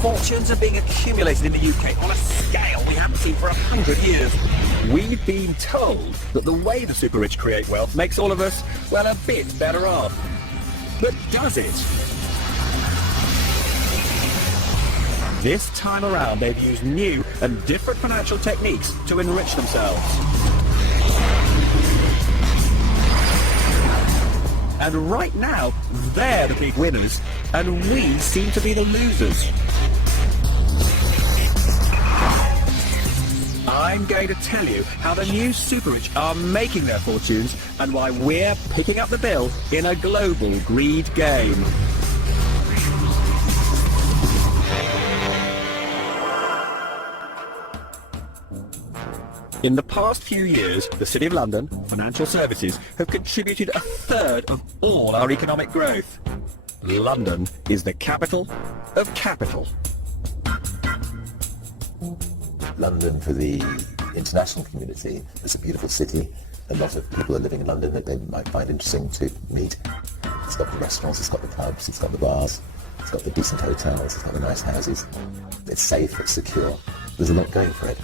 Fortunes are being accumulated in the UK on a scale we haven't seen for 100 years. We've been told that the way the super rich create wealth makes all of us, well, a bit better off. But does it? This time around, they've used new and different financial techniques to enrich themselves. And right now, they're the big winners, and we seem to be the losers. I'm going to tell you how the new super rich are making their fortunes and why we're picking up the bill in a global greed game. In the past few years, the City of London, financial services, have contributed a third of all our economic growth. London is the capital of capital. London, for the international community, is a beautiful city. A lot of people are living in London that they might find interesting to meet. It's got the restaurants, it's got the pubs, it's got the bars, it's got the decent hotels, it's got the nice houses. It's safe, it's secure. There's a lot going for it.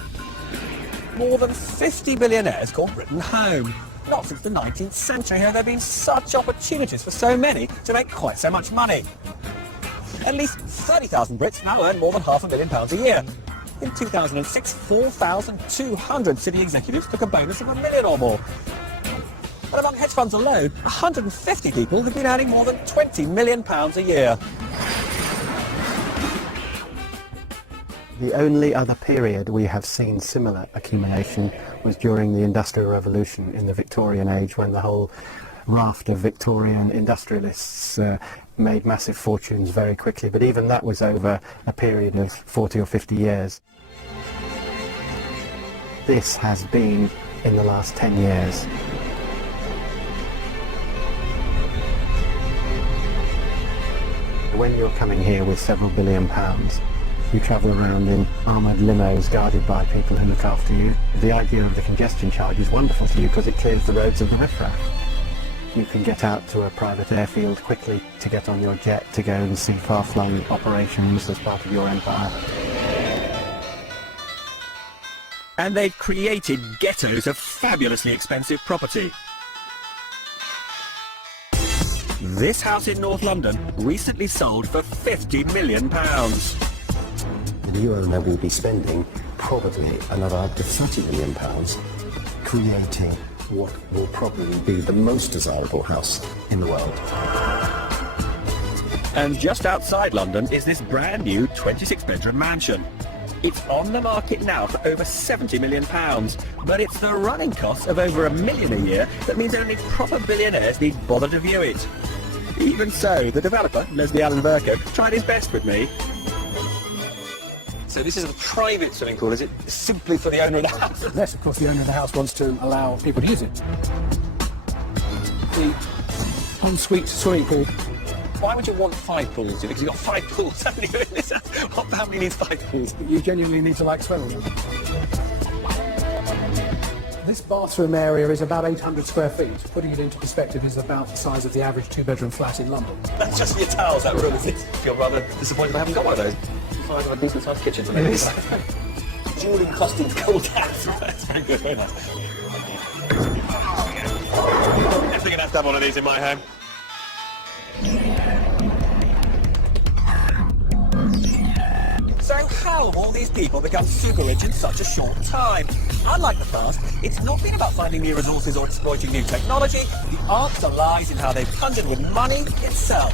More than 50 billionaires call Britain home. Not since the 19th century have there been such opportunities for so many to make quite so much money. At least 30,000 Brits now earn more than £500 million a year. In 2006, 4,200 city executives took a bonus of £1 million or more. And among hedge funds alone, 150 people have been earning more than £20 million a year. The only other period we have seen similar accumulation was during the Industrial Revolution in the Victorian age, when the whole raft of Victorian industrialists made massive fortunes very quickly. But even that was over a period of 40 or 50 years. This has been in the last 10 years. When you're coming here with several £billion, you travel around in armoured limos guarded by people who look after you. The idea of the congestion charge is wonderful to you because it clears the roads of the riffraff. You can get out to a private airfield quickly to get on your jet to go and see far-flung operations as part of your empire. And they've created ghettos of fabulously expensive property. This house in North London recently sold for £50 million. The new owner will be spending probably another up to £30 million creating what will probably be the most desirable house in the world. And just outside London is this brand new 26-bedroom mansion. It's on the market now for over £70 million, but it's the running costs of over £1 million a year that means only proper billionaires need bother to view it. Even so, the developer, Leslie Allen Verco, tried his best with me. So this is a private swimming pool, is it? Simply for the owner of the house? Unless, of course, the owner of the house wants to allow people to use it. The ensuite swimming pool. Why would you want 5 pools? Because you've got 5 pools, haven't you, in this house? What family needs 5 pools? You genuinely need to like swimming. This bathroom area is about 800 square feet. Putting it into perspective, is about the size of the average 2-bedroom flat in London. That's just your towels, that room, is it? I feel rather disappointed I haven't got one of those. Size of a decent sized kitchen for me. Dueling costumes called cats. That's very good, very nice. Definitely gonna have to have one of these in my home. So how have all these people become super rich in such a short time? Unlike the past, it's not been about finding new resources or exploiting new technology. The answer lies in how they've conjured with money itself.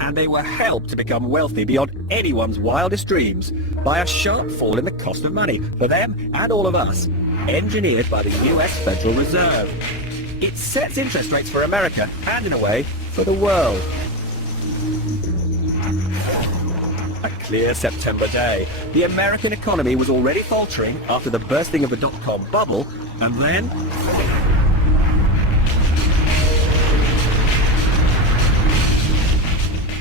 And they were helped to become wealthy beyond anyone's wildest dreams by a sharp fall in the cost of money for them and all of us, engineered by the US Federal Reserve. It sets interest rates for America and, in a way, for the world. A clear September day. The American economy was already faltering after the bursting of the dot-com bubble, and then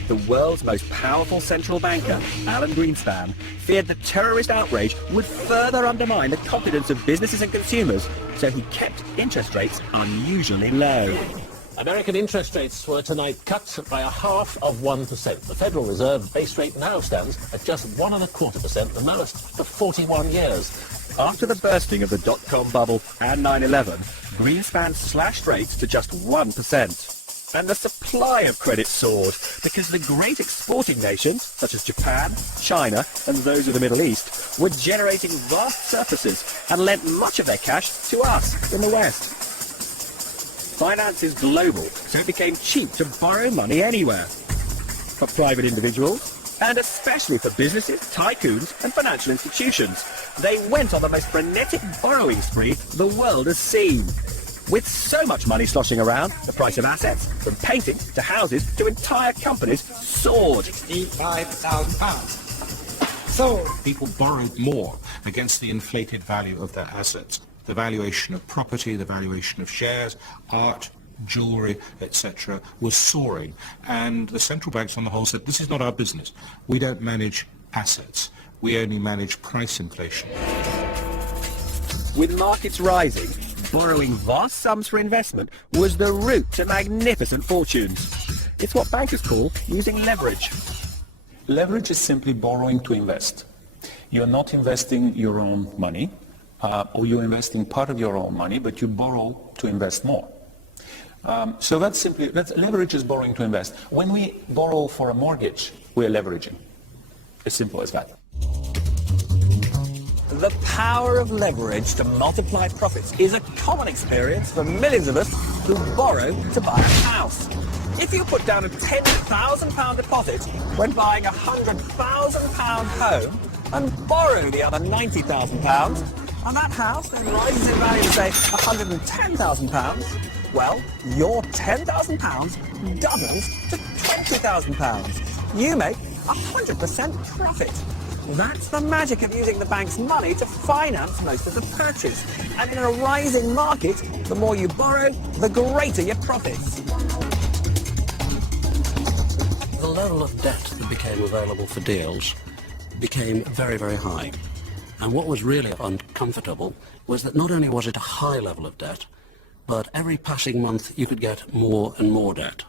the world's most powerful central banker, Alan Greenspan, feared the terrorist outrage would further undermine the confidence of businesses and consumers, so he kept interest rates unusually low. American interest rates were tonight cut by 0.5%. The Federal Reserve base rate now stands at just 1.25%, the lowest for 41 years. After the bursting of the dot-com bubble and 9/11, Greenspan slashed rates to just 1%. And the supply of credit soared because the great exporting nations, such as Japan, China, and those of the Middle East, were generating vast surpluses and lent much of their cash to us in the West. Finance is global, so it became cheap to borrow money anywhere. For private individuals, and especially for businesses, tycoons, and financial institutions, they went on the most frenetic borrowing spree the world has seen. With so much money sloshing around, the price of assets, from painting to houses to entire companies, soared. £65,000. So people borrowed more against the inflated value of their assets. The valuation of property, the valuation of shares, art, jewellery, etc. was soaring. And the central banks on the whole said, this is not our business. We don't manage assets. We only manage price inflation. With markets rising, borrowing vast sums for investment was the route to magnificent fortunes. It's what bankers call using leverage. Leverage is simply borrowing to invest. You're not investing your own money, or you're investing part of your own money, but you borrow to invest more. So that's leverage is borrowing to invest. When we borrow for a mortgage, we're leveraging. As simple as that. The power of leverage to multiply profits is a common experience for millions of us who borrow to buy a house. If you put down a £10,000 deposit when buying a £100,000 home and borrow the other £90,000, and that house then rises in value to say £110,000, well, your £10,000 doubles to £20,000. You make 100% profit. That's the magic of using the bank's money to finance most of the purchase. And in a rising market, the more you borrow, the greater your profits. The level of debt that became available for deals became very, very high. And what was really uncomfortable was that not only was it a high level of debt, but every passing month you could get more and more debt.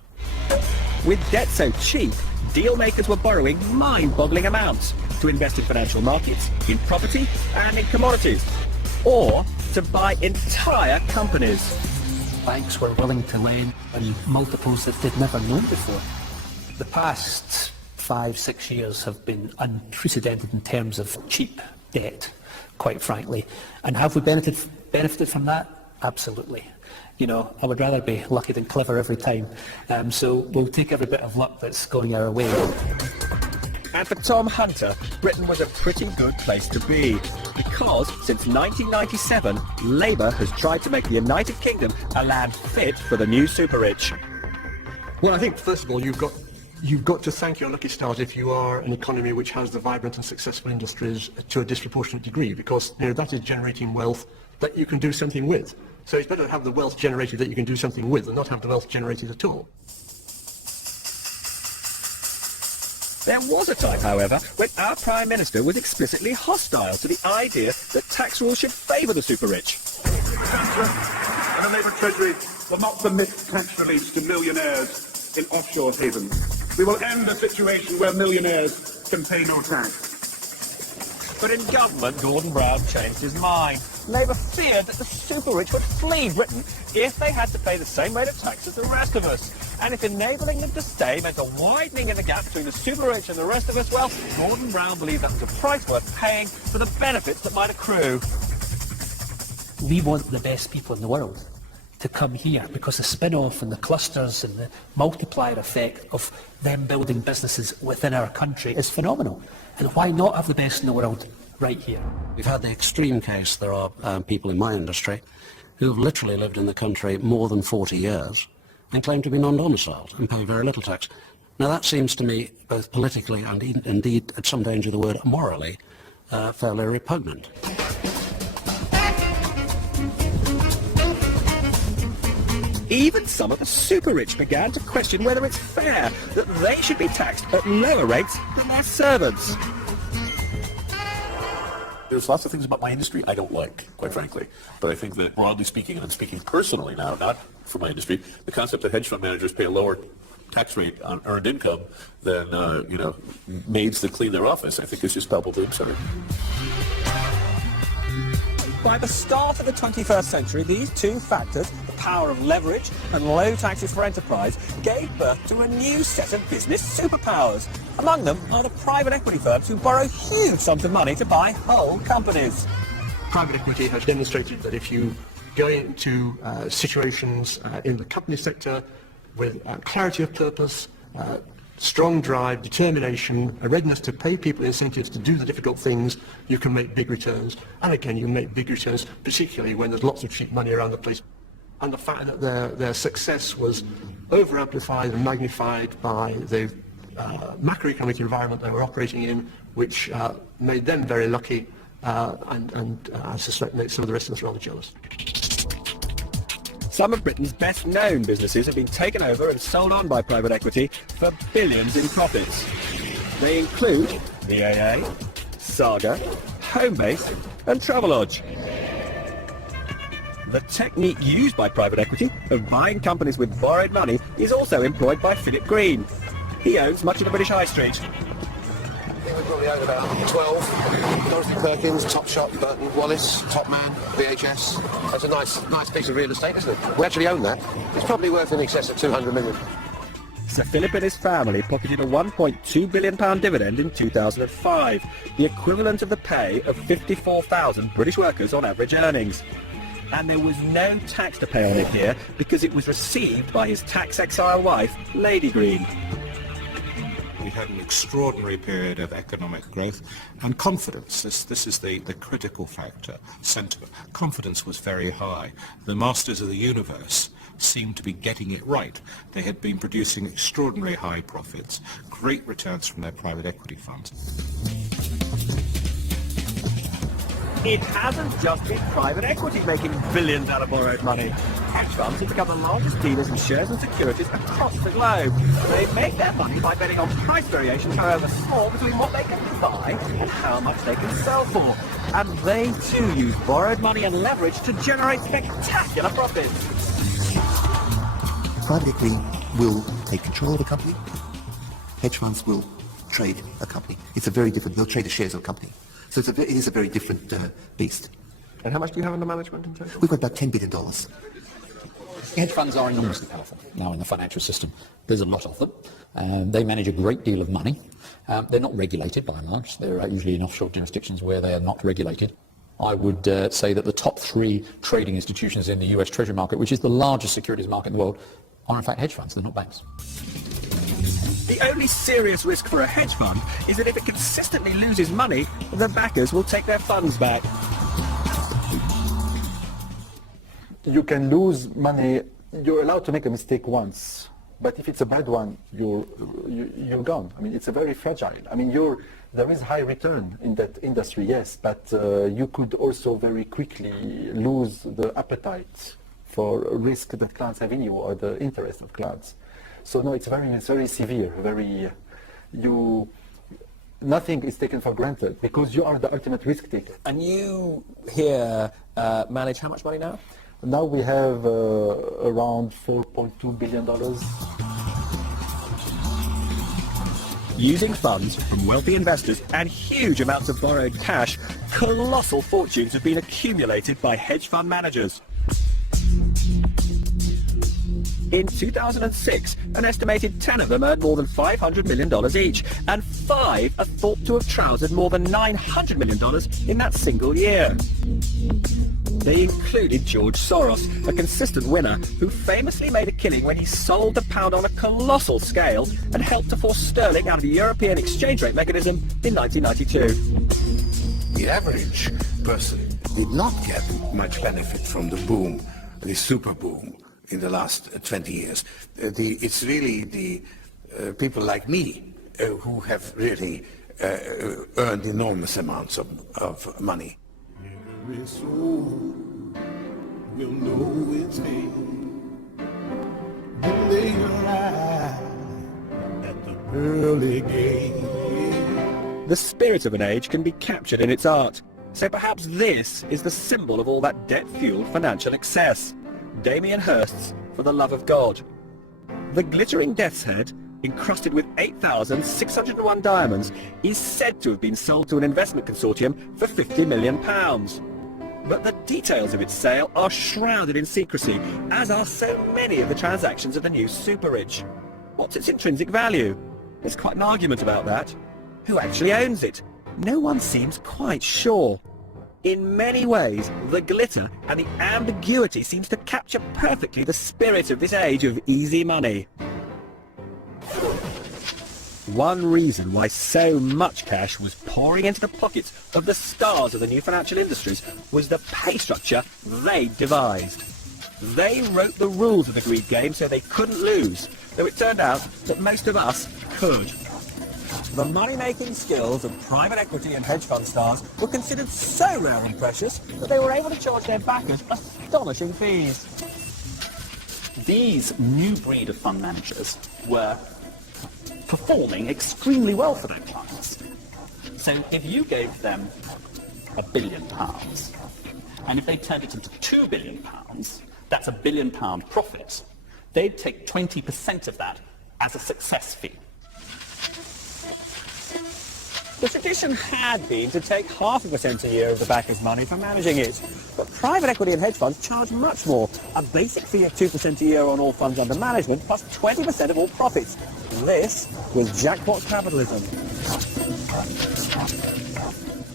With debt so cheap, deal makers were borrowing mind-boggling amounts to invest in financial markets, in property, and in commodities, or to buy entire companies. Banks were willing to lend in multiples that they'd never known before. The past 5-6 years have been unprecedented in terms of cheap debt, quite frankly. And have we benefited from that? Absolutely. You know, I would rather be lucky than clever every time. So we'll take every bit of luck that's going our way. And for Tom Hunter, Britain was a pretty good place to be, because since 1997, Labour has tried to make the United Kingdom a land fit for the new super-rich. Well, I think, first of all, you've got to thank your lucky stars if you are an economy which has the vibrant and successful industries to a disproportionate degree, because that is generating wealth that you can do something with. So it's better to have the wealth generated that you can do something with than not have the wealth generated at all. There was a time, however, when our Prime Minister was explicitly hostile to the idea that tax rules should favour the super-rich. Chancellor and the Labour Treasury will not permit tax relief to millionaires in offshore havens. We will end a situation where millionaires can pay no tax. But in government, Gordon Brown changed his mind. Labour feared that the super-rich would flee Britain if they had to pay the same rate of tax as the rest of us. And if enabling them to stay meant a widening in the gap between the super-rich and the rest of us, well, Gordon Brown believed that was a price worth paying for the benefits that might accrue. We want the best people in the world to come here because the spin-off and the clusters and the multiplier effect of them building businesses within our country is phenomenal. And why not have the best in the world right here? We've had the extreme case. There are people in my industry who have literally lived in the country more than 40 years and claim to be non-domiciled and pay very little tax. Now that seems to me, both politically and indeed, at some danger of the word, morally, fairly repugnant. Even some of the super-rich began to question whether it's fair that they should be taxed at lower rates than their servants. There's lots of things about my industry I don't like, quite frankly. But I think that broadly speaking, and I'm speaking personally now, not for my industry, the concept that hedge fund managers pay a lower tax rate on earned income than, maids that clean their office, I think is just palpably absurd. By the start of the 21st century, these two factors, the power of leverage and low taxes for enterprise, gave birth to a new set of business superpowers. Among them are the private equity firms who borrow huge sums of money to buy whole companies. Private equity has demonstrated that if you go into situations in the company sector with clarity of purpose, strong drive, determination, a readiness to pay people incentives to do the difficult things, you can make big returns. And again, you make big returns, particularly when there's lots of cheap money around the place. And the fact that their success was over-amplified and magnified by the macroeconomic environment they were operating in, which made them very lucky, and I suspect made some of the rest of us rather jealous. Some of Britain's best-known businesses have been taken over and sold on by private equity for billions in profits. They include the AA, Saga, Homebase and Travelodge. The technique used by private equity of buying companies with borrowed money is also employed by Philip Green. He owns much of the British High Street. I think we probably own about 12. Dorothy Perkins, Topshop, Burton Wallace, Topman, VHS. That's a nice piece of real estate, isn't it? We actually own that. It's probably worth in excess of 200 million. Sir Philip and his family pocketed a £1.2 billion dividend in 2005, the equivalent of the pay of 54,000 British workers on average earnings. And there was no tax to pay on it here because it was received by his tax-exile wife, Lady Green. We had an extraordinary period of economic growth and confidence. This is the critical factor, sentiment. Confidence was very high. The masters of the universe seemed to be getting it right. They had been producing extraordinarily high profits, great returns from their private equity funds. It hasn't just been private equity making billions out of borrowed money. Hedge funds have become the largest dealers in shares and securities across the globe. They make their money by betting on price variations, however small, between what they can buy and how much they can sell for. And they too use borrowed money and leverage to generate spectacular profits. Private equity will take control of a company. Hedge funds will trade a company. It's a very different, they'll trade the shares of a company. So it is a very different beast. And how much do you have under management in total? We've got about $10 billion. Hedge funds are enormously powerful now in the financial system. There's a lot of them. They manage a great deal of money. They're not regulated by and large. They're usually in offshore jurisdictions where they are not regulated. I would say that the top 3 trading institutions in the US Treasury market, which is the largest securities market in the world, are in fact hedge funds. They're not banks. The only serious risk for a hedge fund is that if it consistently loses money, the backers will take their funds back. You can lose money. You're allowed to make a mistake once, but if it's a bad one, you're gone. I mean, it's a very fragile. I mean, there is high return in that industry, yes, but you could also very quickly lose the appetite for risk that clients have in you or the interest of clients. So no, it's very severe. Nothing is taken for granted because you are the ultimate risk taker. And you here manage how much money now? Now we have around $4.2 billion. Using funds from wealthy investors and huge amounts of borrowed cash, colossal fortunes have been accumulated by hedge fund managers. In 2006, an estimated 10 of them earned more than $500 million each, and 5 are thought to have trousered more than $900 million in that single year. They included George Soros, a consistent winner who famously made a killing when he sold the pound on a colossal scale and helped to force sterling out of the European exchange rate mechanism in 1992. The average person did not get much benefit from the boom, the super boom, in the last 20 years. It's really the people like me who have really earned enormous amounts of money. Every soul will know its name when they arrive at the pearly gate. The spirit of an age can be captured in its art. So perhaps this is the symbol of all that debt-fueled financial excess. Damien Hirst's For the Love of God. The glittering death's head, encrusted with 8,601 diamonds, is said to have been sold to an investment consortium for £50 million. But the details of its sale are shrouded in secrecy, as are so many of the transactions of the new super rich. What's its intrinsic value? There's quite an argument about that. Who actually owns it? No one seems quite sure. In many ways, the glitter and the ambiguity seems to capture perfectly the spirit of this age of easy money. One reason why so much cash was pouring into the pockets of the stars of the new financial industries was the pay structure they devised. They wrote the rules of the greed game so they couldn't lose, though it turned out that most of us could. The money-making skills of private equity and hedge fund stars were considered so rare and precious that they were able to charge their backers astonishing fees. These new breed of fund managers were performing extremely well for their clients. So if you gave them £1 billion, and if they turned it into £2 billion, that's £1 billion profit, they'd take 20% of that as a success fee. The tradition had been to take 0.5% a year of the backer's money for managing it. But private equity and hedge funds charge much more. A basic fee of 2% a year on all funds under management, plus 20% of all profits. This was jackpot capitalism.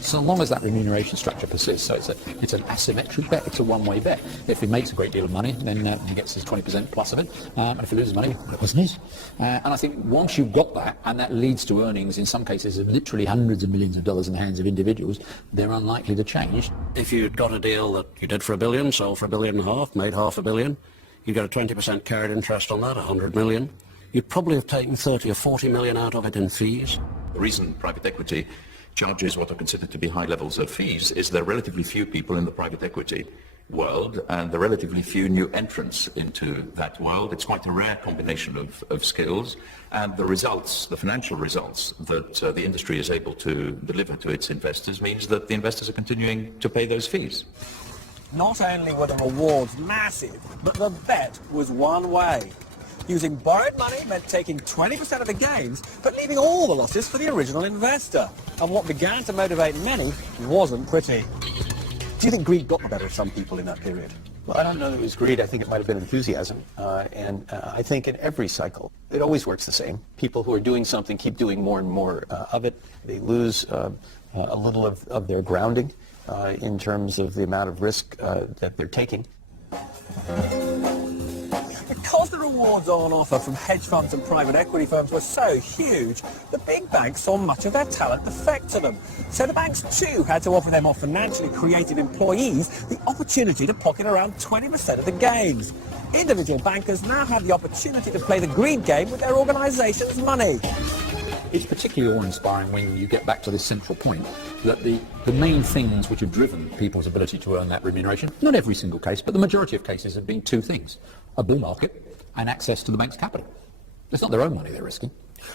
So long as that remuneration structure persists, so it's an asymmetric bet, it's a one-way bet. If he makes a great deal of money, then he gets his 20% plus of it, and if he loses money, well, it wasn't his. And I think once you've got that, and that leads to earnings in some cases of literally hundreds of millions of dollars in the hands of individuals, they're unlikely to change. If you'd got a deal that you did for $1 billion, sold for $1.5 billion, made $500 million, you get a 20% carried interest on that, $100 million. You'd probably have taken 30 or 40 million out of it in fees. The reason private equity charges what are considered to be high levels of fees is there are relatively few people in the private equity world and there are relatively few new entrants into that world. It's quite a rare combination of skills, and the results, the financial results that the industry is able to deliver to its investors means that the investors are continuing to pay those fees. Not only were the rewards massive, but the bet was one way. Using borrowed money meant taking 20% of the gains, but leaving all the losses for the original investor. And what began to motivate many wasn't pretty. Do you think greed got the better of some people in that period? Well, I don't know that it was greed. I think it might have been enthusiasm. And I think in every cycle, it always works the same. People who are doing something keep doing more and more of it. They lose a little of their grounding in terms of the amount of risk that they're taking. Because the rewards on offer from hedge funds and private equity firms were so huge, the big banks saw much of their talent defect to them. So the banks too had to offer their more financially creative employees the opportunity to pocket around 20% of the gains. Individual bankers now have the opportunity to play the greed game with their organisation's money. It's particularly awe-inspiring when you get back to this central point that the main things which have driven people's ability to earn that remuneration, not every single case, but the majority of cases have been two things: a bull market and access to the bank's capital. It's not their own money they're risking.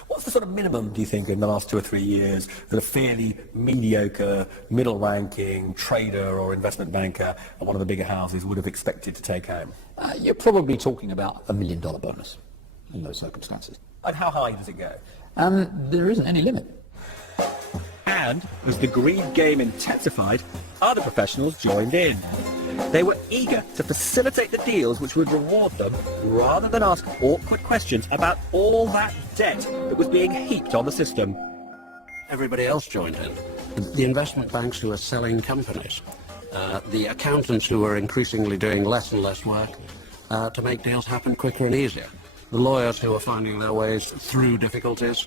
What's the sort of minimum, do you think, in the last 2 or 3 years that a fairly mediocre, middle-ranking trader or investment banker at one of the bigger houses would have expected to take home? You're probably talking about $1 million bonus in those circumstances. And how high does it go? There isn't any limit. And as the greed game intensified, other professionals joined in. They were eager to facilitate the deals which would reward them, rather than ask awkward questions about all that debt that was being heaped on the system. Everybody else joined in. The investment banks who are selling companies, the accountants who are increasingly doing less and less work to make deals happen quicker and easier, the lawyers who are finding their ways through difficulties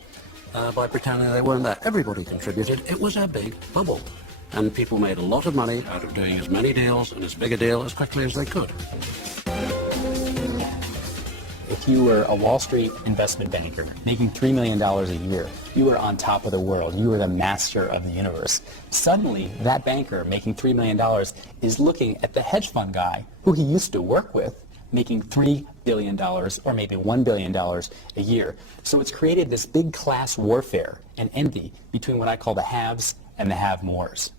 by pretending they weren't there. Everybody contributed. It was a big bubble. And people made a lot of money out of doing as many deals and as big a deal as quickly as they could. If you were a Wall Street investment banker making $3 million a year, you were on top of the world. You were the master of the universe. Suddenly, that banker making $3 million is looking at the hedge fund guy who he used to work with making $3 billion or maybe $1 billion a year. So it's created this big class warfare and envy between what I call the haves and the have-mores.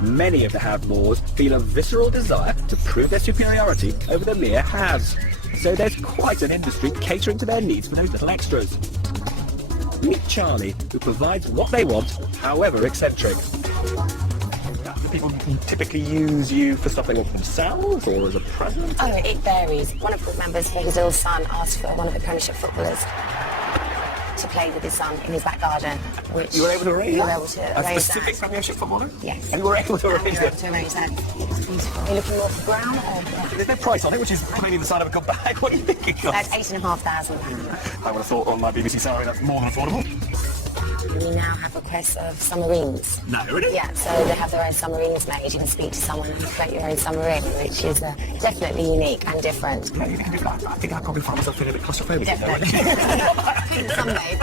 Many of the have-mores feel a visceral desire to prove their superiority over the mere haves. So there's quite an industry catering to their needs for those little extras. Meet Charlie, who provides what they want, however eccentric. Do people typically use you for something of themselves or as a present? Oh, it varies. One of the members, for his ill son, asked for one of the Premiership footballers to play with his son in his back garden, which You were able to arrange we were that? able to A arrange specific that. Premiership footballer? Yes. And you were able to arrange We were able that? to arrange that. It's beautiful. Are you looking more for brown or black? There's no price on it, which is clearly the sign of a good bag. What are you thinking of? That's £8,500. I would have thought on my BBC salary that's more than affordable. We now have requests of submarines. No, really? Yeah, so they have their own submarines made. You can speak to someone and create your own submarine, which is definitely unique and different. Yeah, you can do that. I think I'd probably find myself feeling a bit claustrophobic. Definitely. Someday.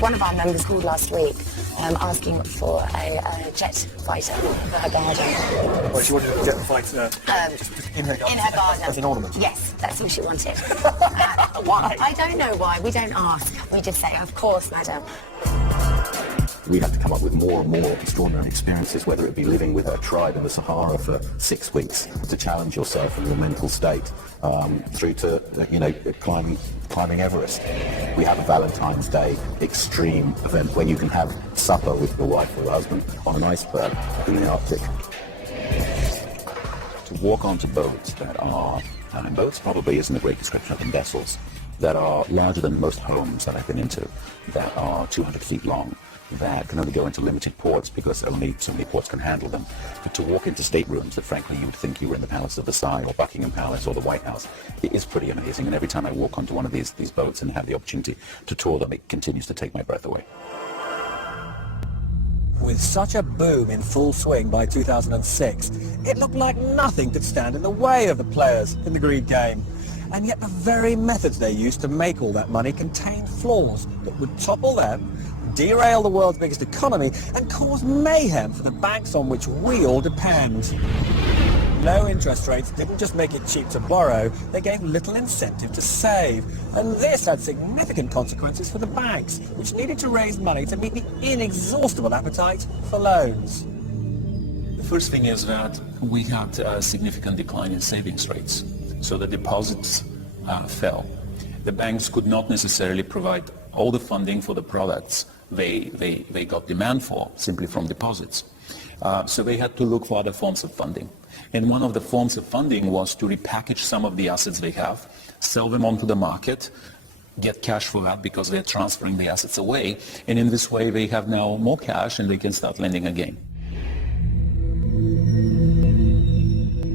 One of our members called last week asking for a jet fighter for her garden. Well, she wanted to get the fight just in her garden. In her garden. As an ornament. Yes, that's what she wanted. Why? I don't know why. We don't ask. We just say, of course, madam. We had to come up with more and more extraordinary experiences, whether it be living with a tribe in the Sahara for 6 weeks to challenge yourself in your mental state, through to climbing Everest. We have a Valentine's Day extreme event where you can have supper with your wife or husband on an iceberg in the Arctic. To walk onto boats that are, and boats probably isn't a great description of them, vessels, that are larger than most homes that I've been into, that are 200 feet long, that can only go into limited ports because only so many ports can handle them. But to walk into staterooms that frankly you would think you were in the Palace of Versailles or Buckingham Palace or the White House, it is pretty amazing. And every time I walk onto one of these boats and have the opportunity to tour them, it continues to take my breath away. With such a boom in full swing by 2006, it looked like nothing could stand in the way of the players in the greed game. And yet the very methods they used to make all that money contained flaws that would topple them, derail the world's biggest economy, and cause mayhem for the banks on which we all depend. Low interest rates didn't just make it cheap to borrow, they gave little incentive to save. And this had significant consequences for the banks, which needed to raise money to meet the inexhaustible appetite for loans. The first thing is that we had a significant decline in savings rates. So the deposits fell. The banks could not necessarily provide all the funding for the products they got demand for simply from deposits. So they had to look for other forms of funding. And one of the forms of funding was to repackage some of the assets they have, sell them onto the market, get cash for that because they're transferring the assets away. And in this way, they have now more cash and they can start lending again.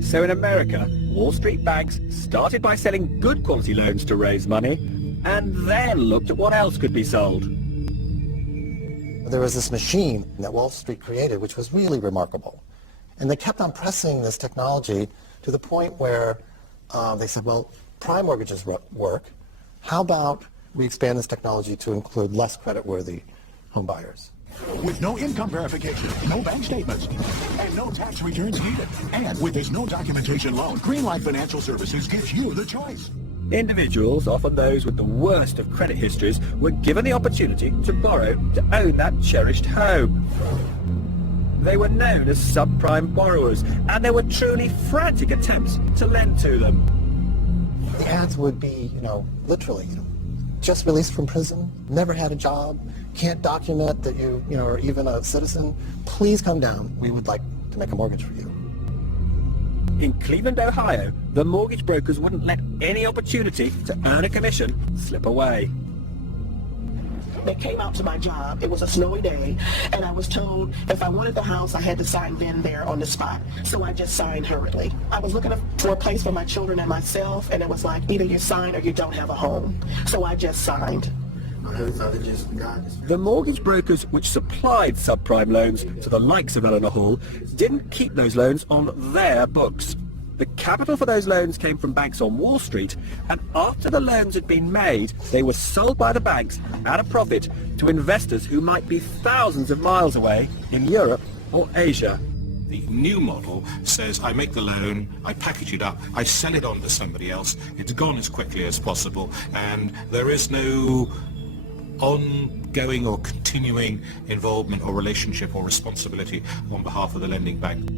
So in America, Wall Street banks started by selling good quality loans to raise money, and then looked at what else could be sold. There was this machine that Wall Street created which was really remarkable. And they kept on pressing this technology to the point where they said, well, prime mortgages work. How about we expand this technology to include less creditworthy home buyers? With no income verification, no bank statements, and no tax returns needed. And with this no documentation loan, Greenlight Financial Services gives you the choice. Individuals, often those with the worst of credit histories, were given the opportunity to borrow to own that cherished home. They were known as subprime borrowers, and there were truly frantic attempts to lend to them. The ads would be, literally, just released from prison, never had a job, can't document that you are even a citizen. Please come down. We would like to make a mortgage for you. In Cleveland, Ohio, the mortgage brokers wouldn't let any opportunity to earn a commission slip away. They came out to my job. It was a snowy day, and I was told if I wanted the house, I had to sign then there on the spot. So I just signed hurriedly. I was looking for a place for my children and myself, and it was like either you sign or you don't have a home. So I just signed. The mortgage brokers which supplied subprime loans to the likes of Eleanor Hall didn't keep those loans on their books. The capital for those loans came from banks on Wall Street, and after the loans had been made, they were sold by the banks at a profit to investors who might be thousands of miles away in Europe or Asia. The new model says I make the loan, I package it up, I sell it on to somebody else, it's gone as quickly as possible, and there is no ongoing or continuing involvement or relationship or responsibility on behalf of the lending bank.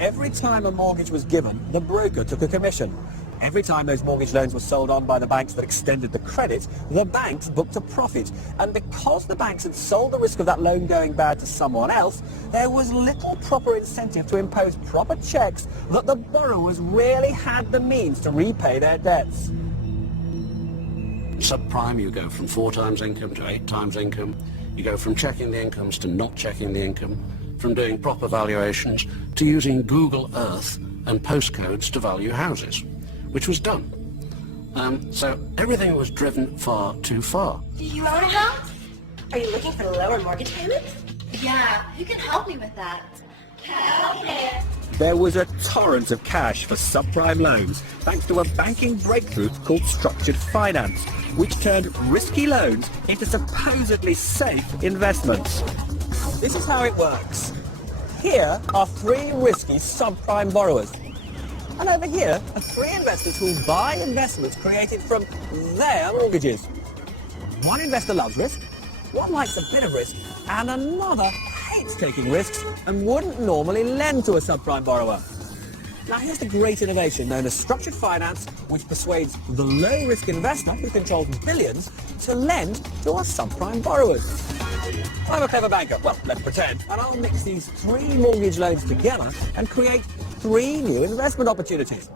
Every time a mortgage was given, the broker took a commission. Every time those mortgage loans were sold on by the banks that extended the credit, the banks booked a profit. And because the banks had sold the risk of that loan going bad to someone else, there was little proper incentive to impose proper checks that the borrowers really had the means to repay their debts. Subprime, you go from 4 times income to 8 times income. You go from checking the incomes to not checking the income, from doing proper valuations to using Google Earth and postcodes to value houses, which was done. So everything was driven far too far. Do you own a house? Are you looking for lower mortgage payments? Yeah, who can help me with that? Okay. There was a torrent of cash for subprime loans thanks to a banking breakthrough called structured finance, which turned risky loans into supposedly safe investments. This is how it works. Here are 3 risky subprime borrowers. And over here are 3 investors who buy investments created from their mortgages. One investor loves risk, one likes a bit of risk, and another hates taking risks and wouldn't normally lend to a subprime borrower. Now here's the great innovation known as structured finance, which persuades the low-risk investor who controls billions to lend to our subprime borrowers. I'm a clever banker, well, let's pretend, and I'll mix these 3 mortgage loans together and create 3 new investment opportunities.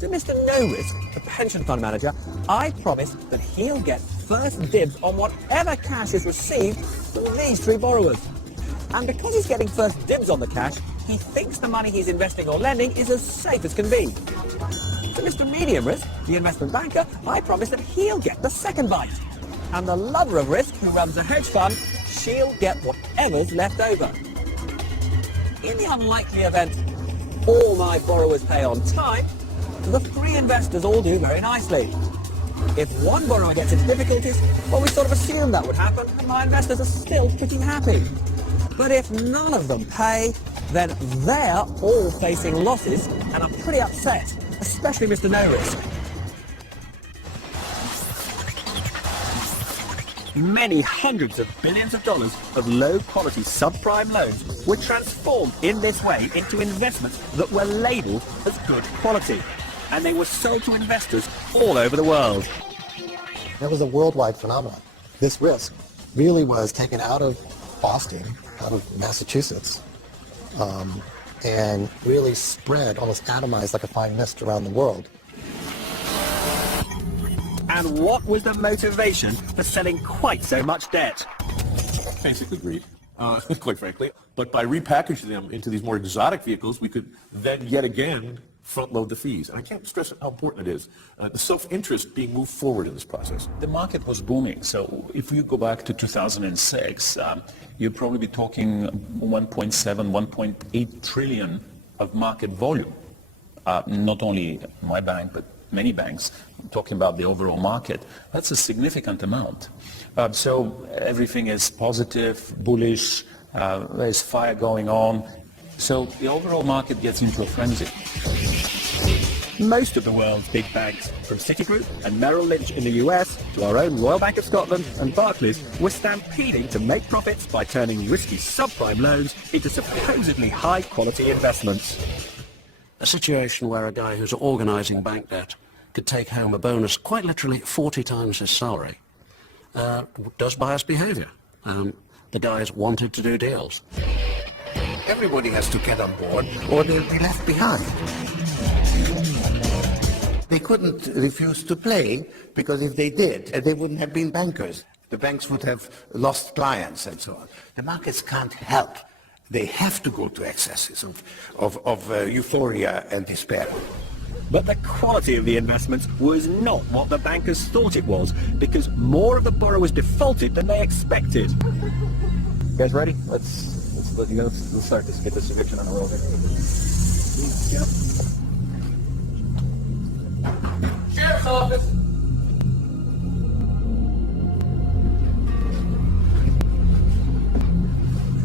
To Mr. No Risk, the pension fund manager, I promise that he'll get first dibs on whatever cash is received from these 3 borrowers. And because he's getting first dibs on the cash, he thinks the money he's investing or lending is as safe as can be. To Mr. Medium Risk, the investment banker, I promise that he'll get the second bite. And the lover of risk, who runs a hedge fund, she'll get whatever's left over. In the unlikely event all my borrowers pay on time, the 3 investors all do very nicely. If one borrower gets into difficulties, well, we sort of assume that would happen, and my investors are still pretty happy. But if none of them pay, then they're all facing losses and are pretty upset, especially Mr. No Risk. Many hundreds of billions of dollars of low-quality subprime loans were transformed in this way into investments that were labelled as good quality, and they were sold to investors all over the world. It was a worldwide phenomenon. This risk really was taken out of Boston, out of Massachusetts, and really spread, almost atomized like a fine mist around the world. And what was the motivation for selling quite so much debt? Basically greed, quite frankly. But by repackaging them into these more exotic vehicles, we could then yet again front-load the fees. And I can't stress how important it is. The self-interest being moved forward in this process. The market was booming. So if you go back to 2006, you'd probably be talking 1.7, 1.8 trillion of market volume. Not only my bank, but many banks. I'm talking about the overall market. That's a significant amount. So everything is positive, bullish, there's fire going on. So the overall market gets into a frenzy. Most of the world's big banks, from Citigroup and Merrill Lynch in the US to our own Royal Bank of Scotland and Barclays, were stampeding to make profits by turning risky subprime loans into supposedly high-quality investments. A situation where a guy who's organising bank debt could take home a bonus quite literally 40 times his salary does bias behaviour. The guys wanted to do deals. Everybody has to get on board or they'll be left behind. They couldn't refuse to play because if they did, they wouldn't have been bankers. The banks would have lost clients and so on. The markets can't help. They have to go to excesses of euphoria and despair. But the quality of the investments was not what the bankers thought it was, because more of the borrowers defaulted than they expected. You guys ready? Let's start this, get this eviction on the road. Sheriff's office.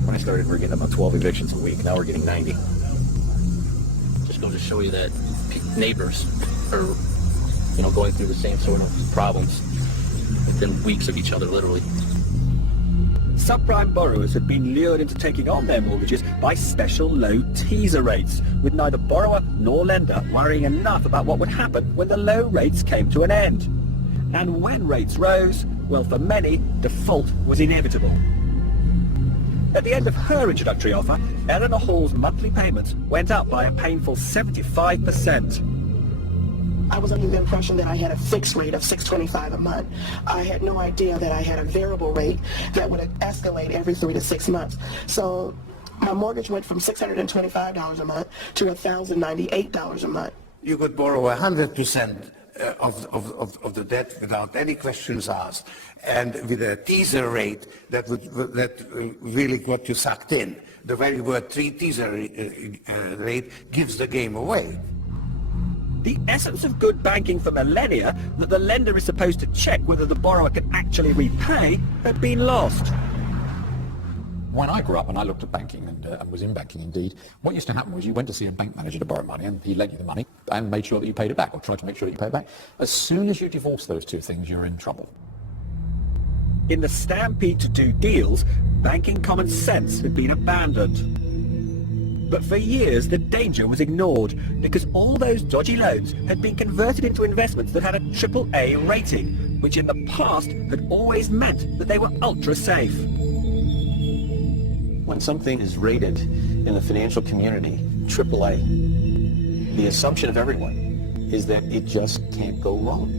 When I started, we were getting about 12 evictions a week. Now we're getting 90. Just goes to show you that neighbors are, going through the same sort of problems. within weeks of each other, literally. Subprime borrowers had been lured into taking on their mortgages by special low teaser rates, with neither borrower nor lender worrying enough about what would happen when the low rates came to an end. And when rates rose, well, for many, default was inevitable. At the end of her introductory offer, Eleanor Hall's monthly payments went up by a painful 75%. I was under the impression that I had a fixed rate of $625 a month. I had no idea that I had a variable rate that would escalate every 3 to 6 months. So my mortgage went from $625 a month to $1,098 a month. You could borrow 100% of the debt without any questions asked, and with a teaser rate that really got you sucked in. The very word teaser rate gives the game away. The essence of good banking for millennia, that the lender is supposed to check whether the borrower can actually repay, had been lost. When I grew up and I looked at banking and was in banking indeed, what used to happen was you went to see a bank manager to borrow money and he lent you the money and made sure that you paid it back, or tried to make sure that you paid it back. As soon as you divorce those two things, you're in trouble. In the stampede to do deals, banking common sense had been abandoned. But for years the danger was ignored, because all those dodgy loans had been converted into investments that had a AAA rating, which in the past had always meant that they were ultra safe. When something is rated in the financial community AAA, the assumption of everyone is that it just can't go wrong.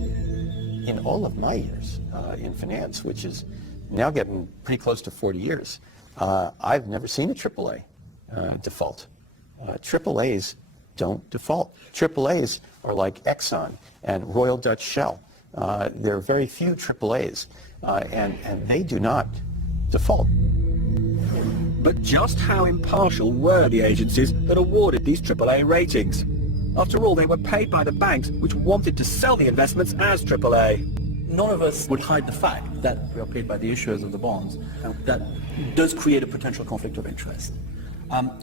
In all of my years in finance, which is now getting pretty close to 40 years, I've never seen a AAA default. AAAs don't default. AAAs are like Exxon and Royal Dutch Shell. There are very few AAAs, and they do not default. But just how impartial were the agencies that awarded these AAA ratings? After all, they were paid by the banks which wanted to sell the investments as AAA. None of us would hide the fact that we are paid by the issuers of the bonds. That does create a potential conflict of interest.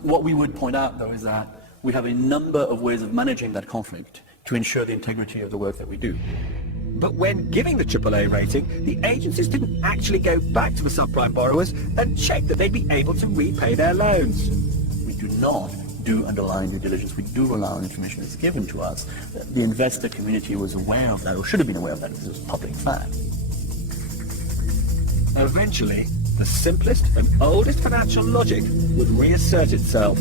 What we would point out, though, is that we have a number of ways of managing that conflict to ensure the integrity of the work that we do. But when giving the AAA rating, the agencies didn't actually go back to the subprime borrowers and check that they'd be able to repay their loans. We do not do underlying due diligence. We do rely on information that's given to us. The investor community was aware of that, or should have been aware of that, because it was public fact. Eventually, the simplest and oldest financial logic would reassert itself.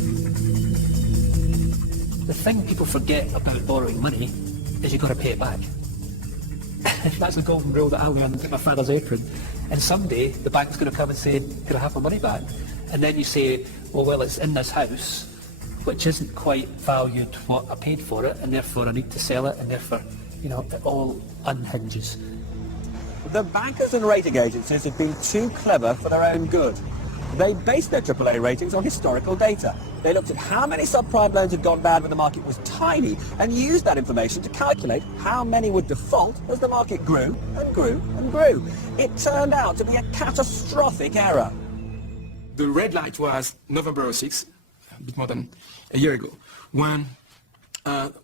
The thing people forget about borrowing money is you've got to pay it back. That's the golden rule that I learned at my father's apron. And someday the bank's going to come and say, "Could I have my money back?" And then you say, well, it's in this house, which isn't quite valued what I paid for it, and therefore I need to sell it, and therefore, it all unhinges. The bankers and rating agencies had been too clever for their own good. They based their AAA ratings on historical data. They looked at how many subprime loans had gone bad when the market was tiny, and used that information to calculate how many would default as the market grew and grew and grew. It turned out to be a catastrophic error. The red light was November 6, a bit more than a year ago, when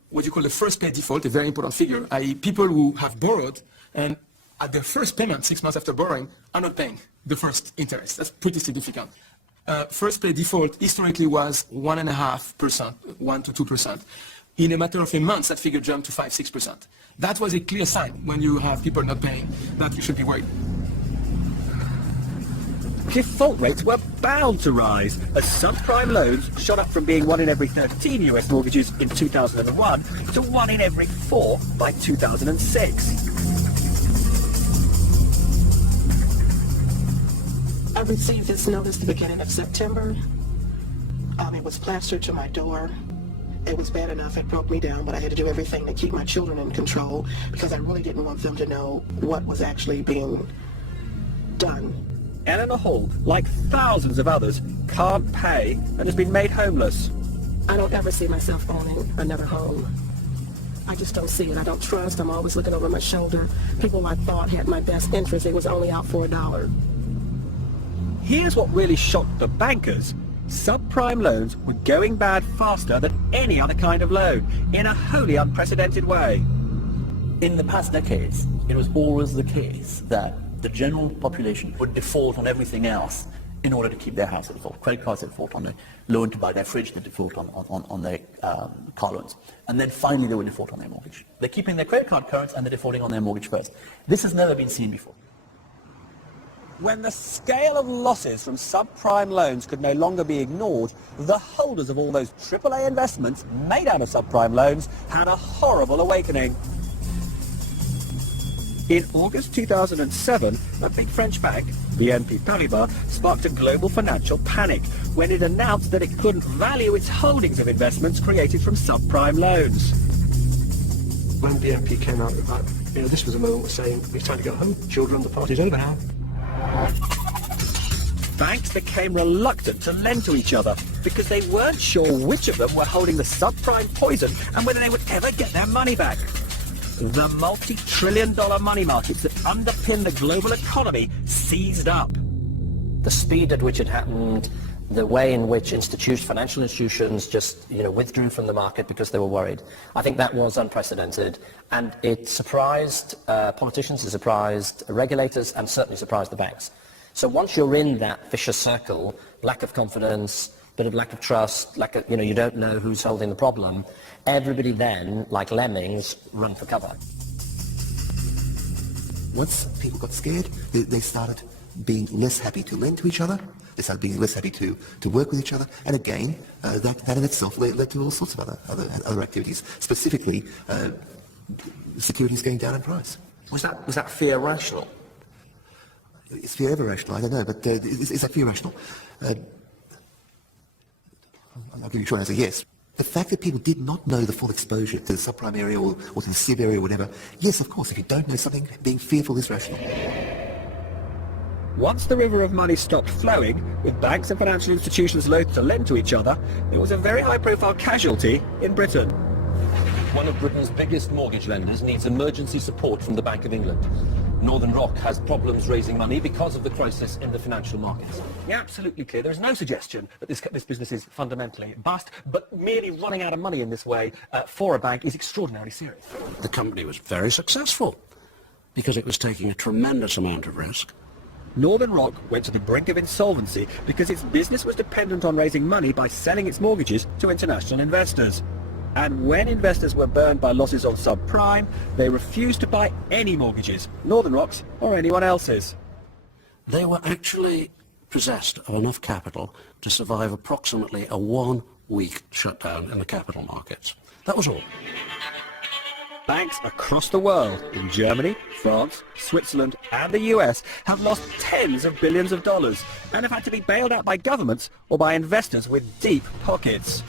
what you call the first pay default, a very important figure, i.e. people who have borrowed and at their first payment, 6 months after borrowing, are not paying the first interest. That's pretty significant. First pay default historically was 1.5%, 1 to 2%. In a matter of a month, that figure jumped to 5-6%. That was a clear sign when you have people not paying that you should be worried. Default rates were bound to rise as subprime loans shot up from being 1 in every 13 US mortgages in 2001 to 1 in every 4 by 2006. I received this notice the beginning of September. It was plastered to my door. It was bad enough, it broke me down, but I had to do everything to keep my children in control because I really didn't want them to know what was actually being done. Eleanor Hall, like thousands of others, can't pay and has been made homeless. I don't ever see myself owning another home. I just don't see it. I don't trust. I'm always looking over my shoulder. People I thought had my best interest, they was only out for $1. Here's what really shocked the bankers. Subprime loans were going bad faster than any other kind of loan, in a wholly unprecedented way. In the past decades, it was always the case that the general population would default on everything else in order to keep their house afloat. Credit cards, they default on the loan to buy their fridge, they default on their car loans. And then finally they would default on their mortgage. They're keeping their credit card current and they're defaulting on their mortgage first. This has never been seen before. When the scale of losses from subprime loans could no longer be ignored, the holders of all those AAA investments made out of subprime loans had a horrible awakening. In August 2007, a big French bank, BNP Paribas, sparked a global financial panic when it announced that it couldn't value its holdings of investments created from subprime loans. When BNP came out with that, this was a moment of saying, it's time to go home, children, the party's over now. Banks became reluctant to lend to each other because they weren't sure which of them were holding the subprime poison and whether they would ever get their money back. The multi-trillion-dollar money markets that underpin the global economy seized up. The speed at which it happened, the way in which financial institutions just withdrew from the market because they were worried, I think that was unprecedented, and it surprised politicians, it surprised regulators, and certainly surprised the banks. So once you're in that vicious circle, lack of confidence, bit of lack of trust, you don't know who's holding the problem, everybody then, like lemmings, run for cover. Once people got scared, they started being less happy to lend to each other. They started being less happy to work with each other. And again, that in itself led to all sorts of other activities, specifically securities going down in price. Was that fear rational? Is fear ever rational? I don't know, but is that fear rational? I'll give you a short answer, yes. The fact that people did not know the full exposure to the subprime area or to the SIV area or whatever, yes, of course, if you don't know something, being fearful is rational. Once the river of money stopped flowing, with banks and financial institutions loath to lend to each other, there was a very high-profile casualty in Britain. One of Britain's biggest mortgage lenders needs emergency support from the Bank of England. Northern Rock has problems raising money because of the crisis in the financial markets. Yeah, absolutely clear. There is no suggestion that this business is fundamentally bust, but merely running out of money in this way for a bank is extraordinarily serious. The company was very successful because it was taking a tremendous amount of risk. Northern Rock went to the brink of insolvency because its business was dependent on raising money by selling its mortgages to international investors. And when investors were burned by losses on subprime, they refused to buy any mortgages, Northern Rock's or anyone else's. They were actually possessed of enough capital to survive approximately a 1-week shutdown in the capital markets. That was all. Banks across the world, in Germany, France, Switzerland and the US, have lost tens of billions of dollars and have had to be bailed out by governments or by investors with deep pockets.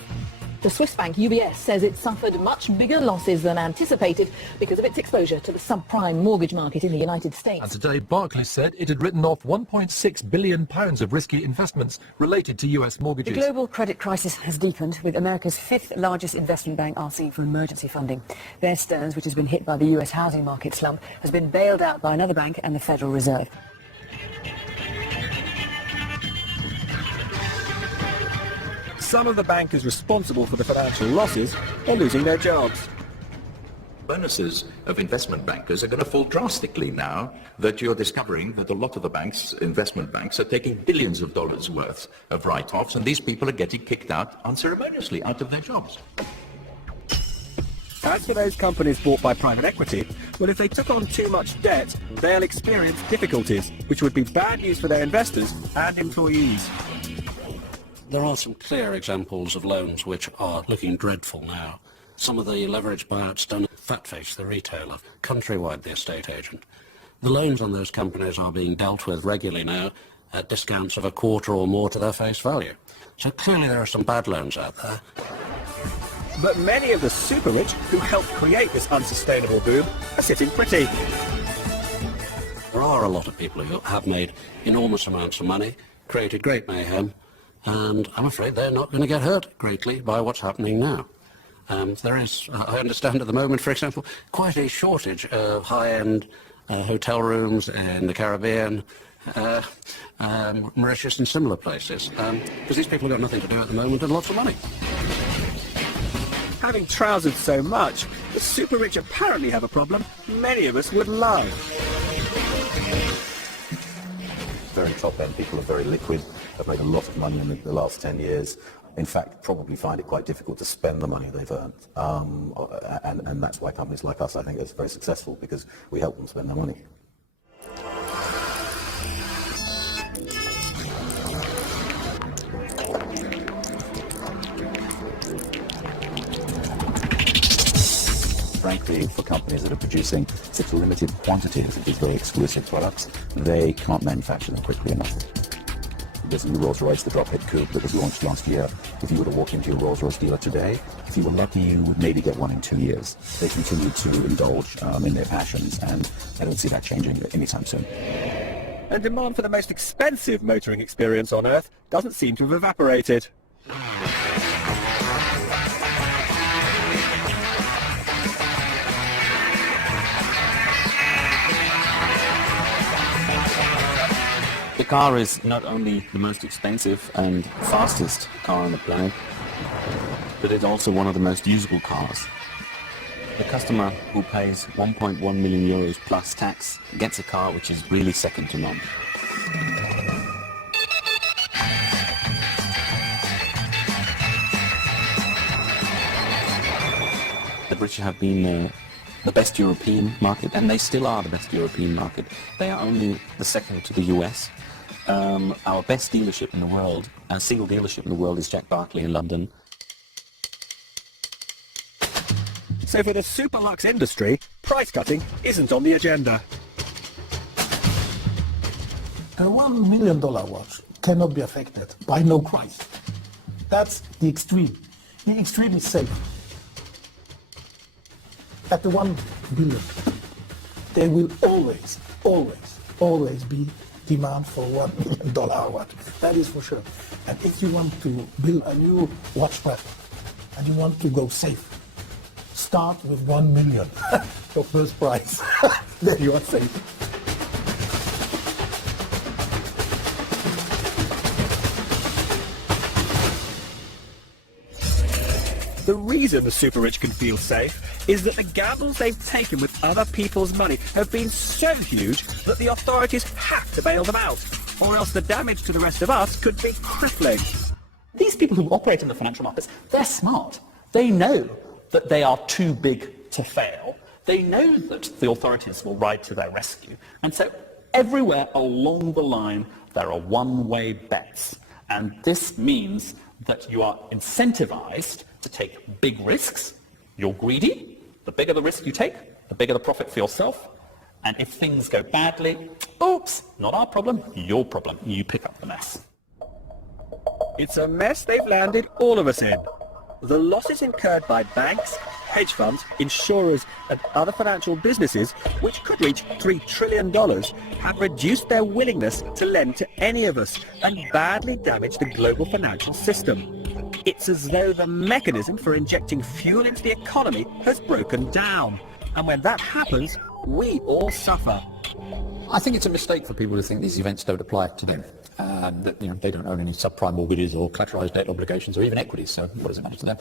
The Swiss bank UBS says it suffered much bigger losses than anticipated because of its exposure to the subprime mortgage market in the United States. And today Barclays said it had written off £1.6 billion of risky investments related to US mortgages. The global credit crisis has deepened, with America's fifth largest investment bank asking for emergency funding. Bear Stearns, which has been hit by the US housing market slump, has been bailed out by another bank and the Federal Reserve. Some of the bankers responsible for the financial losses are losing their jobs. Bonuses of investment bankers are going to fall drastically now that you're discovering that a lot of the banks, investment banks, are taking billions of dollars worth of write-offs, and these people are getting kicked out unceremoniously out of their jobs. As for those companies bought by private equity, well, if they took on too much debt, they'll experience difficulties, which would be bad news for their investors and employees. There are some clear examples of loans which are looking dreadful now. Some of the leveraged buyouts done at Fatface, the retailer, Countrywide, the estate agent. The loans on those companies are being dealt with regularly now at discounts of a quarter or more to their face value. So clearly there are some bad loans out there. But many of the super rich who helped create this unsustainable boom are sitting pretty. There are a lot of people who have made enormous amounts of money, created great mayhem, and I'm afraid they're not going to get hurt greatly by what's happening now. There is, I understand at the moment, for example, quite a shortage of high-end hotel rooms in the Caribbean, Mauritius and similar places, because these people have got nothing to do at the moment and lots of money. Having trousered so much, the super rich apparently have a problem many of us would love. very top end people are very liquid, have made a lot of money in the last 10 years. In fact, probably find it quite difficult to spend the money they've earned. And that's why companies like us, I think, are very successful, because we help them spend their money. Frankly, for companies that are producing such limited quantities of these very exclusive products, they can't manufacture them quickly enough. There's a new Rolls-Royce, the Drophead Coupe, that was launched last year. If you were to walk into your Rolls-Royce dealer today, if you were lucky, you would maybe get one in 2 years. They continue to indulge in their passions, and I don't see that changing anytime soon. And demand for the most expensive motoring experience on Earth doesn't seem to have evaporated. The car is not only the most expensive and fastest car on the planet, but it's also one of the most usable cars. The customer who pays 1.1 million euros plus tax gets a car which is really second to none. The British have been the best European market, and they still are the best European market. They are only the second to the US. Our best dealership in the world, a single dealership in the world, is Jack Barclay in London. So for the super luxe industry, price cutting isn't on the agenda. A $1 million watch cannot be affected by no price. That's the extreme. The extreme is safe. At the 1 billion, there will always be demand for $1 million watch. That is for sure. And if you want to build a new watch brand and you want to go safe, start with 1 million. Your first price. Then you are safe. The reason the super rich can feel safe is that the gambles they've taken with other people's money have been so huge that the authorities have to bail them out, or else the damage to the rest of us could be crippling. These people who operate in the financial markets, they're smart. They know that they are too big to fail. They know that the authorities will ride to their rescue. And so everywhere along the line, there are one-way bets. And this means that you are incentivized to take big risks. You're greedy. The bigger the risk you take, the bigger the profit for yourself. And if things go badly, oops, not our problem, your problem. You pick up the mess. It's a mess they've landed all of us in. The losses incurred by banks, hedge funds, insurers and other financial businesses, which could reach $3 trillion, have reduced their willingness to lend to any of us and badly damaged the global financial system. It's as though the mechanism for injecting fuel into the economy has broken down. And when that happens, we all suffer. I think it's a mistake for people to think these events don't apply to them. That they don't own any subprime mortgages or collateralized debt obligations or even equities, so what does it matter to them?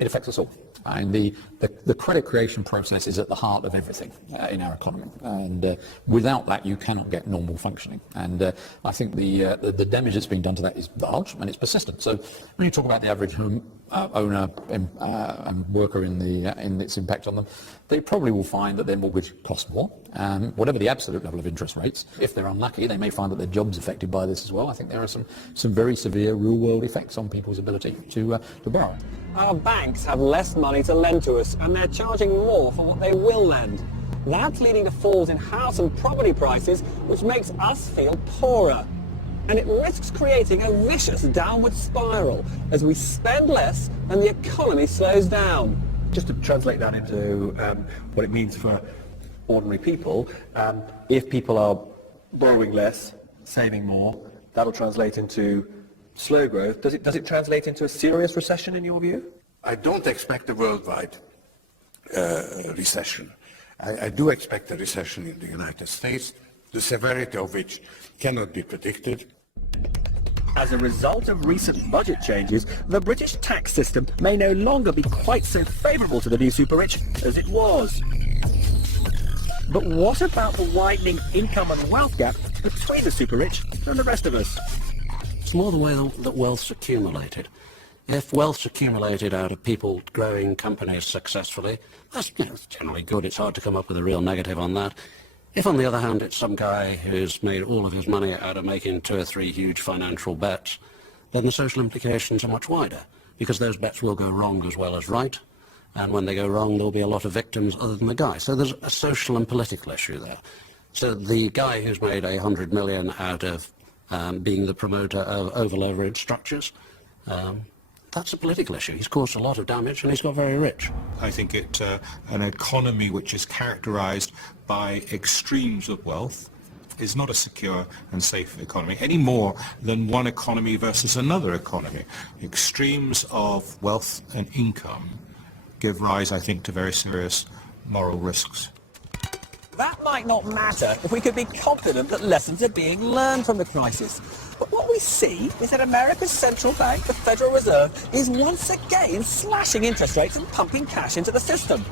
It affects us all. And the credit creation process is at the heart of everything in our economy, and without that you cannot get normal functioning. And I think the damage that's been done to that is large and it's persistent. So when you talk about the average home owner and worker in its impact on them, they probably will find that their mortgage costs more, whatever the absolute level of interest rates. If they're unlucky, they may find that their job's affected by this as well. I think there are some very severe real-world effects on people's ability to borrow. Our banks have less money to lend to us, and they're charging more for what they will lend. That's leading to falls in house and property prices, which makes us feel poorer. And it risks creating a vicious downward spiral as we spend less and the economy slows down. Just to translate that into what it means for ordinary people, if people are borrowing less, saving more, that'll translate into slow growth. Does it translate into a serious recession in your view? I don't expect a worldwide recession. I do expect a recession in the United States, the severity of which cannot be predicted. As a result of recent budget changes, the British tax system may no longer be quite so favourable to the new super rich as it was. But what about the widening income and wealth gap between the super rich and the rest of us. It's more the way that wealth's accumulated. If wealth's accumulated out of people growing companies successfully, that's generally good. It's hard to come up with a real negative on that. If, on the other hand, it's some guy who's made all of his money out of making 2 or 3 huge financial bets, then the social implications are much wider, because those bets will go wrong as well as right, and when they go wrong, there'll be a lot of victims other than the guy. So there's a social and political issue there. So the guy who's made 100 million out of being the promoter of over-leveraged structures, that's a political issue. He's caused a lot of damage and he's got very rich. I think it an economy which is characterized by extremes of wealth is not a secure and safe economy any more than one economy versus another economy. Extremes of wealth and income give rise, I think, to very serious moral risks. That might not matter if we could be confident that lessons are being learned from the crisis. But what we see is that America's central bank, the Federal Reserve, is once again slashing interest rates and pumping cash into the system.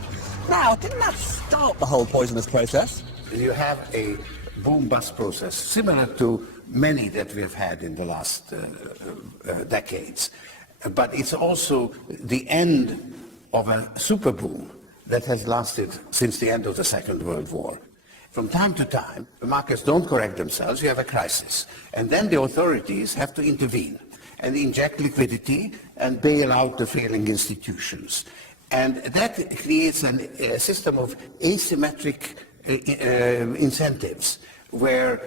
Now, didn't that start the whole poisonous process? You have a boom-bust process, similar to many that we have had in the last decades. But it's also the end of a super boom that has lasted since the end of the Second World War. From time to time, the markets don't correct themselves, you have a crisis. And then the authorities have to intervene and inject liquidity and bail out the failing institutions. And that creates a system of asymmetric incentives where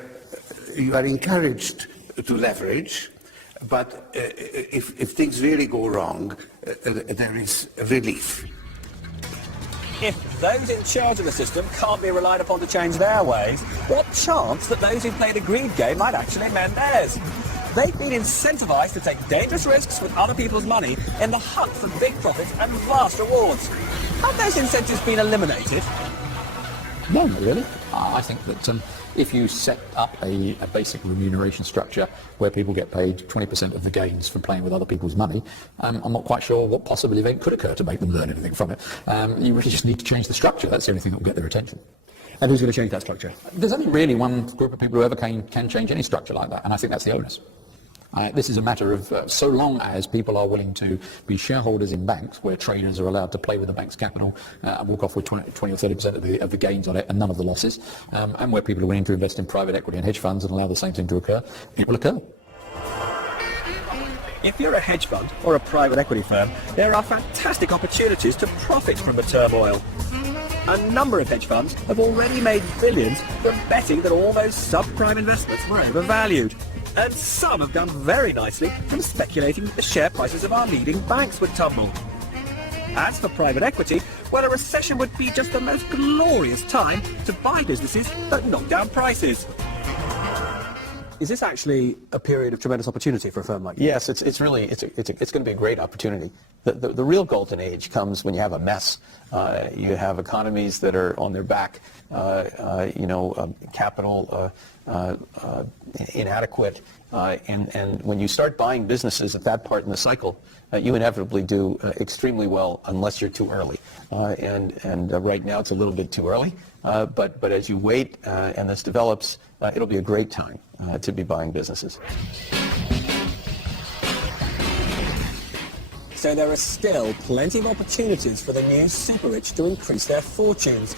you are encouraged to leverage, but if things really go wrong, there is relief. If those in charge of the system can't be relied upon to change their ways, what chance that those who play the greed game might actually mend theirs? They've been incentivized to take dangerous risks with other people's money in the hunt for big profits and vast rewards. Have those incentives been eliminated? No, not really. I think that if you set up a basic remuneration structure where people get paid 20% of the gains from playing with other people's money, I'm not quite sure what possible event could occur to make them learn anything from it. You really just need to change the structure. That's the only thing that will get their attention. And who's going to change that structure? There's only really one group of people who ever can change any structure like that, and I think that's the owners. This is a matter of so long as people are willing to be shareholders in banks where traders are allowed to play with the bank's capital and walk off with 20 or 30% of the gains on it and none of the losses, and where people are willing to invest in private equity and hedge funds and allow the same thing to occur, it will occur. If you're a hedge fund or a private equity firm, there are fantastic opportunities to profit from the turmoil. A number of hedge funds have already made billions from betting that all those subprime investments were overvalued. And some have done very nicely from speculating that the share prices of our leading banks would tumble. As for private equity, well, a recession would be just the most glorious time to buy businesses that knock down prices. Is this actually a period of tremendous opportunity for a firm like you? Yes, it's going to be a great opportunity. The real golden age comes when you have a mess. You have economies that are on their back, capital inadequate, and when you start buying businesses at that part in the cycle, you inevitably do extremely well unless you're too early. And right now it's a little bit too early, but as you wait and this develops, it'll be a great time to be buying businesses. So there are still plenty of opportunities for the new super rich to increase their fortunes,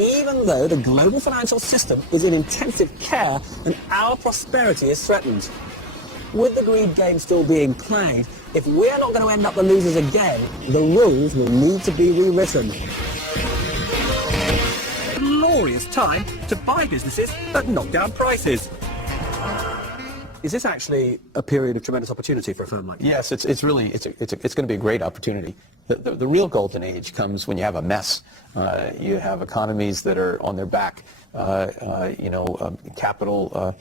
even though the global financial system is in intensive care and our prosperity is threatened. With the greed game still being played, if we're not going to end up the losers again, the rules will need to be rewritten. Glorious time to buy businesses that knock down prices. Is this actually a period of tremendous opportunity for a firm like you? Yes, it's going to be a great opportunity. The real golden age comes when you have a mess. You have economies that are on their back, capital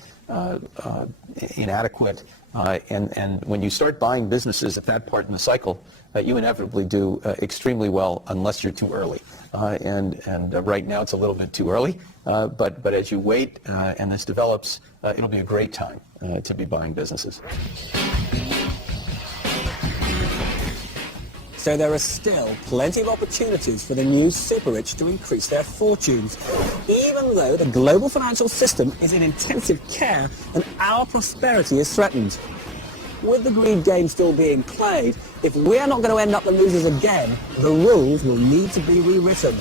inadequate, and when you start buying businesses at that part in the cycle, you inevitably do extremely well unless you're too early. And right now it's a little bit too early, but as you wait and this develops, it'll be a great time to be buying businesses. So there are still plenty of opportunities for the new super rich to increase their fortunes, even though the global financial system is in intensive care and our prosperity is threatened. With the greed game still being played, if we're not going to end up the losers again, the rules will need to be rewritten.